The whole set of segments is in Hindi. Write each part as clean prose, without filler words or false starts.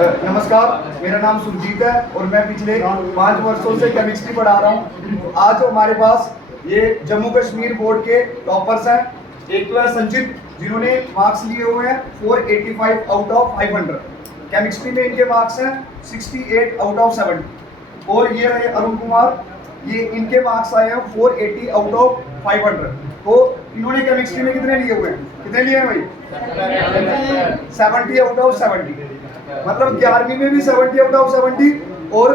नमस्कार, मेरा नाम सुरजीत है और मैं पिछले 5 वर्षों से केमिस्ट्री पढ़ा रहा हूँ। आज हमारे पास ये जम्मू कश्मीर बोर्ड के टॉपर्स हैं। एक तो है संचित, जिन्होंने मार्क्स लिए हुए हैं 485 आउट ऑफ 500। केमिस्ट्री में इनके मार्क्स हैं 68 आउट ऑफ 70। और ये है अरुण कुमार, ये इनके मार्क्स आए हैं 480 आउट ऑफ 500। तो इन्होंने केमिस्ट्री में कितने लिए हुए हैं? कितने लिए हैं भाई? 70 आउट ऑफ 70। मतलब 11वीं में भी 70 आउट ऑफ 70 और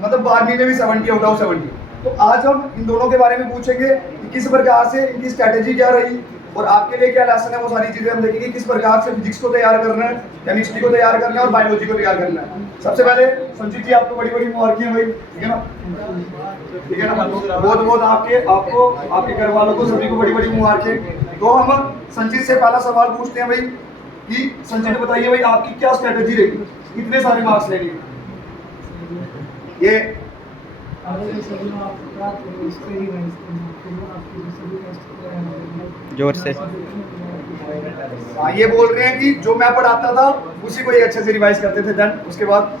मतलब 12वीं में भी 70 आउट ऑफ 70। तो आज हम इन दोनों के बारे में पूछेंगे कि किस प्रकार से इनकी स्ट्रैटेजी क्या रही और आपके लिए क्या लेसन है, वो सारी चीजें हम देखेंगे। किस प्रकार से फिजिक्स को तैयार करना है, केमिस्ट्री को तैयार करना है और बायोलॉजी को तैयार करना है। सबसे पहले संजीत जी, आपको बड़ी बड़ी मुबारकियां भाई, ठीक है ना? ठीक है ना? बहुत बहुत आपको आपके घर वालों को सभी को बड़ी बड़ी मुबारकें। तो हम संजीत से पहला सवाल पूछते हैं भाई कि संजीत बताइए भाई, आपकी क्या स्ट्रैटेजी रही, कितने सारे मार्क्स लेंगे? ये जोर से। हाँ, ये बोल रहे हैं कि जो मैं पढ़ाता था उसी को ये अच्छे से रिवाइज करते थे। देन उसके बाद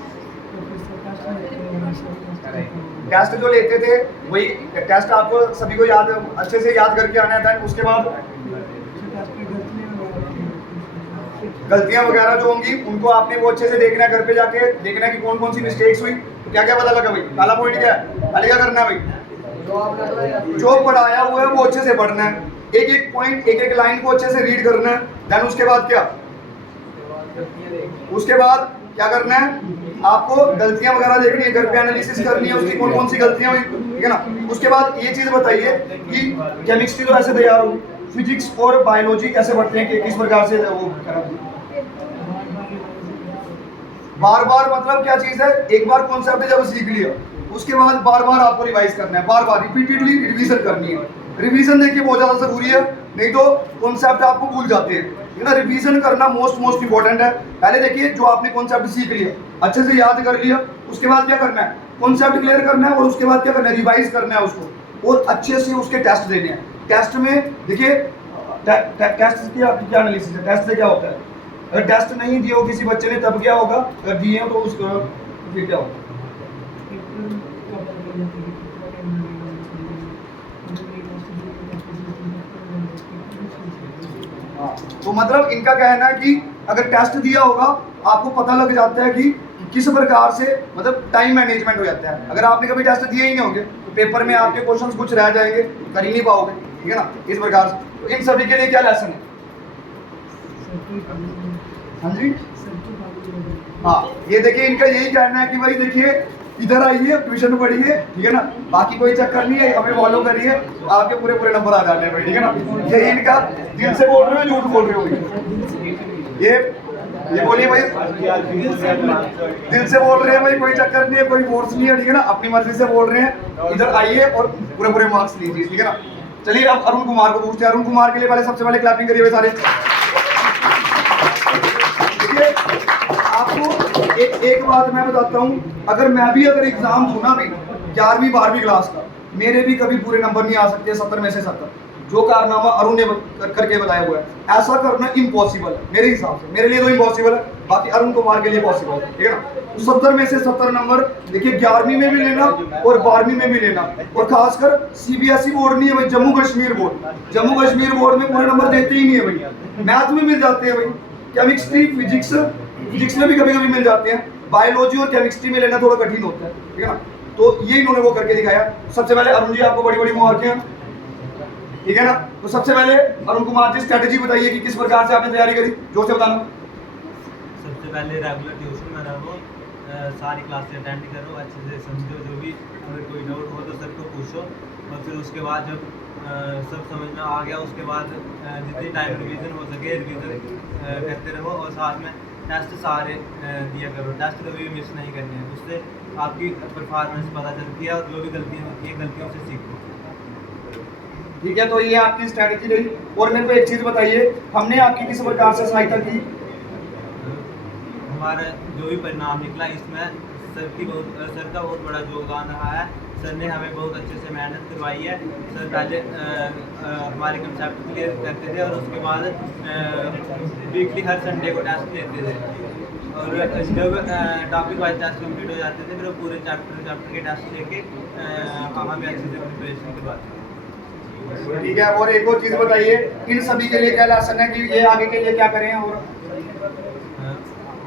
टेस्ट जो लेते थे वही टेस्ट आपको सभी को याद अच्छे से याद करके आना है। देन उसके बाद गलतियां वगैरह जो होंगी उनको आपने वो अच्छे से देखना है, घर पे जाके देखना है कि कौन कौन सी मिस्टेक्स हुई। तो क्या क्या पता लगा भाई? पहला पॉइंट क्या है? पहले क्या करना है भाई? जो पढ़ाया हुआ है वो अच्छे से पढ़ना है, एक एक पॉइंट एक एक लाइन को अच्छे से रीड करना है। देन उसके बाद क्या? उसके बाद क्या करना है? आपको गलतियां वगैरह देखनी है, घर पे एनालिसिस करनी है उसकी कौन कौन सी गलतियां हुई, ठीक है ना? उसके बाद ये चीज बताइए कि केमिस्ट्री तो ऐसे तैयार होगी, फिजिक्स और बायोलॉजी कैसे पढ़ते हैं, कि किस प्रकार से वो बार बार मतलब क्या चीज है? एक बार कॉन्सेप्ट जब सीख लिया उसके बाद बार बार आपको रिवाइज करना है, बार बार रिपीटेडली रिवीजन करनी है। रिवीजन देखिए बहुत ज्यादा जरूरी है, नहीं तो कॉन्सेप्ट आपको भूल जाते हैं, है ना? रिवीजन करना मोस्ट इंपॉर्टेंट है। पहले देखिए जो आपने कॉन्सेप्ट सीख लिया, अच्छे से याद कर लिया, उसके बाद क्या करना है? कॉन्सेप्ट क्लियर करना है और उसके बाद क्या करना है? रिवाइज करना है उसको और अच्छे से उसके टेस्ट देने हैं। टेस्ट में देखिए टेस्ट की आपकी क्या एनालिसिस है, टेस्ट से क्या होता है? अगर टेस्ट नहीं दिए हो किसी बच्चे ने तब क्या होगा, अगर दिए हो तो उसको फिर क्या होगा? तो मतलब इनका कहना है कि अगर टेस्ट दिया होगा आपको पता लग जाता है कि किस प्रकार से मतलब टाइम मैनेजमेंट हो जाता है। अगर आपने कभी टेस्ट दिए ही नहीं होंगे तो पेपर में आपके क्वेश्चंस कुछ रह जाएंगे, कर ही नहीं पाओगे, ठीक है ना? इस प्रकार से तो इन सभी के लिए क्या लेसन है? हाँ जी, हाँ, ये देखिए इनका यही कहना है कि भाई देखिए इधर आइए, ट्यूशन पढ़िए, ठीक है ना? बाकी कोई चक्कर नहीं है, हमें फॉलो करिए, आपके पूरे पूरे नंबर आ जाने भाई, ठीक है ना? ये इनका दिल से बोल रहे हो, झूठ बोल रहे हो भाई? ये बोलिए भाई, दिल से बोल रहे हैं भाई, कोई चक्कर नहीं है, कोई फोर्स नहीं है, ठीक है ना? अपनी मर्जी से बोल रहे हैं। इधर आइए और पूरे पूरे मार्क्स लीजिए, ठीक है ना? चलिए अब अरुण कुमार को पूछते हैं। अरुण कुमार के लिए पहले सबसे पहले क्लैपिंग करिए सारे। आपको एक बात मैं बताता हूँ, अगर मैं भी अगर एग्जाम दूँ ना भी 11वीं 12वीं क्लास का, मेरे भी कभी पूरे नंबर नहीं आ सकते 70 में से 70। जो कारनामा अरुण ने करके बताया हुआ है, ऐसा करना इम्पॉसिबल है मेरे हिसाब से। मेरे लिए तो इम्पॉसिबल है, बाकी अरुण कुमार के लिए पॉसिबल है, ठीक है ना? तो 70 में से 70 नंबर देखिए 11वीं में भी लेना और 12वीं में भी लेना। और खासकर सीबीएसई बोर्ड नहीं है भाई, जम्मू कश्मीर बोर्ड। जम्मू कश्मीर बोर्ड में पूरे नंबर देते ही नहीं है भाई। मैथ में मिल जाते हैं भाई, केमिस्ट्री फिजिक्स में भी कभी कभी मिल जाते हैं, बायोलॉजी और केमिस्ट्री में लेना थोड़ा कठिन होता है, ठीक है ना? तो ये इन्होंने वो करके दिखाया। सबसे पहले अरुण जी आपको बड़ी बड़ी मुबारकें, ठीक है ना? तो सबसे पहले अरुण कुमार जी स्ट्रैटेजी बताइए कि किस प्रकार से आपने तैयारी करी, जोर से बताना। सबसे पहले रेगुलर ट्यूशन में रहो, सारी क्लासें अटेंड करो, अच्छे से समझो, जो भी अगर कोई डाउट हो तो सर को पूछो। और फिर उसके बाद जब सब समझ में आ गया उसके बाद जितनी टाइम रिवीजन हो सके रिवीजन करते रहो और साथ में टेस्ट सारे दिया करो। टेस्ट कभी भी मिस नहीं करने हैं, उससे आपकी परफॉर्मेंस पता चलती है और जो भी गलतियाँ होती हैं गलतियों से सीखो। ठीक है, तो ये आपकी स्ट्रैटेजी रही। और मेरे को एक चीज बताइए, हमने आपकी किस प्रकार से सहायता की? हमारा जो भी परिणाम निकला इसमें सर का बहुत बड़ा योगदान रहा है। सर ने हमें बहुत अच्छे से मेहनत करवाई है। सर पहले हमारे कंसेप्ट क्लियर करते थे और उसके बाद वीकली हर संडे को टेस्ट लेते थे और जब टॉपिक वाइज टेस्ट कंप्लीट हो जाते थे फिर वो पूरे चैप्टर के टेस्ट लेके हमें अच्छे से प्रिपरेशन के बाद। ठीक है, और एक और चीज़ बताइए, इन सभी के लिए क्या लेसन है कि ये आगे के लिए क्या करें? और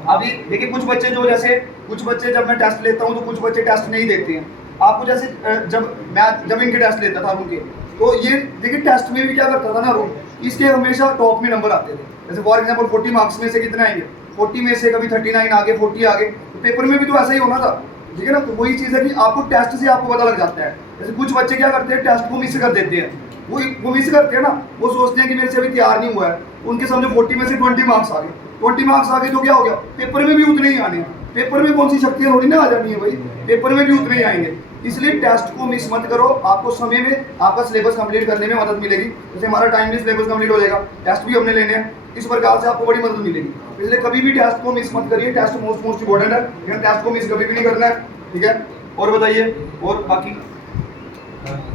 अभी देखिए कुछ बच्चे जो जैसे कुछ बच्चे जब मैं टेस्ट लेता हूँ तो कुछ बच्चे टेस्ट नहीं देते हैं। आपको जैसे जब इनके टेस्ट लेता था उनके, तो ये देखिए टेस्ट में भी क्या करता था ना अरुण, इसके हमेशा टॉप में नंबर आते थे। जैसे फॉर एग्जांपल 40 मार्क्स में से कितने आएंगे, 40 में से कभी 39 आगे, 40 आगे, तो पेपर में भी तो ऐसा ही होना था, ठीक है ना। तो वही चीज़ है कि आपको टेस्ट से आपको पता लग जाता है। जैसे कुछ बच्चे क्या करते हैं, टेस्ट को मिस कर देते हैं, वो मिस करते हैं ना, वो सोचते हैं कि मेरे से अभी तैयार नहीं हुआ है, उनके समझो 40 में से 20 मार्क्स आ गए, 20 मार्क्स आ गए तो क्या हो गया, पेपर में भी उतने ही आने हैं। पेपर में कौन सी शक्तियाँ थोड़ी ना आ जानी है भाई, पेपर में भी उतने ही आएंगे। इसलिए टेस्ट को मिस मत करो, आपको समय में आपका सिलेबस कंप्लीट करने में मदद मिलेगी। जैसे हमारा टाइमली सिलेबस कंप्लीट हो जाएगा, टेस्ट भी हमने लेने हैं, इस प्रकार से आपको बड़ी मदद मिलेगी। इसलिए कभी भी टेस्ट को मिस मत करिए, टेस्ट मोस्ट इंपॉर्टेंट है, लेकिन टेस्ट को मिस कभी भी नहीं करना है, ठीक है। और बताइए, और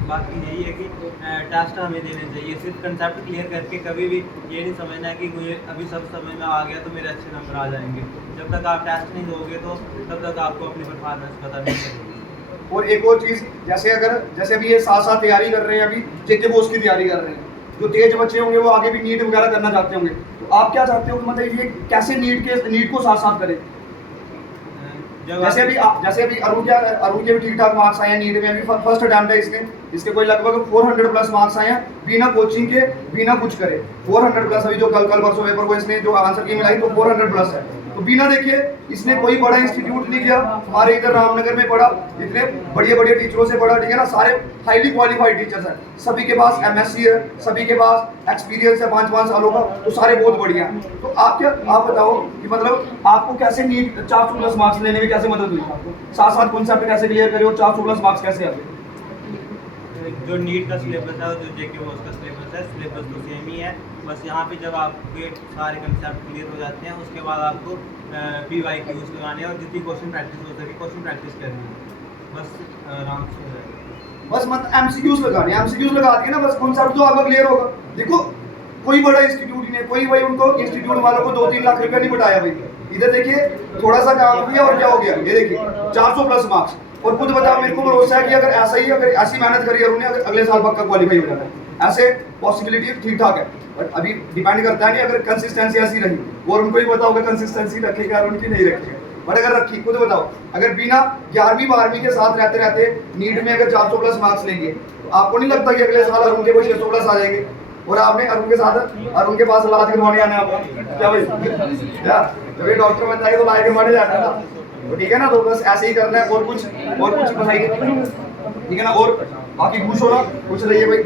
बाकी यही है कि टेस्ट हमें देने चाहिए, सिर्फ कंसेप्ट क्लियर करके कभी भी ये नहीं समझना है कि मुझे अभी सब समझ में आ गया तो मेरे अच्छे नंबर आ जाएंगे। जब तक आप टेस्ट नहीं दोगे तो तब तक आपको अपनी परफॉर्मेंस पता नहीं चलेगी। और एक और चीज़, जैसे अभी ये साथ साथ तैयारी कर रहे हैं, अभी जेके बोस की तैयारी कर रहे हैं, जो तेज बच्चे होंगे वो आगे भी नीट वगैरह करना चाहते होंगे, तो आप क्या चाहते हो, मतलब ये कैसे नीट को साथ साथ करें? जैसे अभी अरुण के भी ठीक ठाक मार्क्स आए हैं नीट में, अभी फर्स्ट अटेम्प्ट है इसके कोई लगभग 400 प्लस मार्क्स आए हैं बिना कोचिंग के, बिना कुछ करे 400 प्लस। अभी जो कल परसों पेपर को इसने जो आंसर की मिलाई तो 400 प्लस है, तो बिना देखे इसने कोई बड़ा इंस्टीट्यूट नहीं किया, हमारे इधर रामनगर में पढ़ा, इतने बढ़िया टीचरों से पढ़ा, ठीक है ना, सारे हाईली क्वालिफाइड टीचर्स हैं, सभी के पास एमएससी है, सभी के पास एक्सपीरियंस है 5-5 सालों का, तो सारे बहुत बढ़िया हैं। तो आप बताओ कि मतलब आपको कैसे नीट 400 प्लस मार्क्स लेने में कैसे मदद हुई आपको, साथ साथ कॉन्सेप्ट कैसे क्लियर करे और 400 प्लस मार्क्स कैसे आते? जो नीट का सिलेबस है और जो जेके बोस का सिलेबस है, सिलेबस तो सेम ही है, बस यहाँ पे जब आपके सारे कंसेप्ट क्लियर हो जाते हैं उसके बाद आपको PYQs लगाने हैं और जितनी क्वेश्चन प्रैक्टिस हो सके क्वेश्चन प्रैक्टिस करनी है, बस आराम से हो जाएगा। बस मतलब एमसीक्यूज लगाने, एमसीक्यूज लगा दिए ना, बस कॉन्सेप्ट तो आपका क्लियर होगा। देखो कोई बड़ा इंस्टीट्यूट ही नहीं, कोई भाई उनको इंस्टीट्यूट वालों को 2-3 लाख रुपया नहीं बताया भाई, इधर देखिए थोड़ा सा काम किया और क्या हो गया, ये देखिए 400 प्लस मार्क्स। और खुद बताओ, मेरे को भरोसा है कि अगर ऐसी मेहनत करी उन्होंने, अगर अगले साल पक्का क्वालिफाई हो जाता है, ऐसे पॉसिबिलिटी ठीक ठाक है, बट अभी डिपेंड करता है नहीं, अगर कंसिस्टेंसी ऐसी रही, और उनको ही बताओ अगर कंसिस्टेंसी रखेगा और उनकी नहीं रखेगा, बट अगर रखी, खुद बताओ, अगर बिना 11वीं 12वीं के साथ रहते रहते नीट में अगर 400 प्लस मार्क्स लेंगे, तो आपको नहीं लगता कि अगले साल अरुण के 600 प्लस आ जाएंगे? और आपने अरुण के साथ अरुण के पास इलाज करवाने आना है आपको, क्या भाई, क्या जब ये डॉक्टर बन जाएगा तो लाए के मारे जाना है ना, तो ठीक है ना। तो बस ऐसे ही करना है, और कुछ बताइए, ठीक है ना। और बाकी खुश हो ना, खुश रहिए भाई।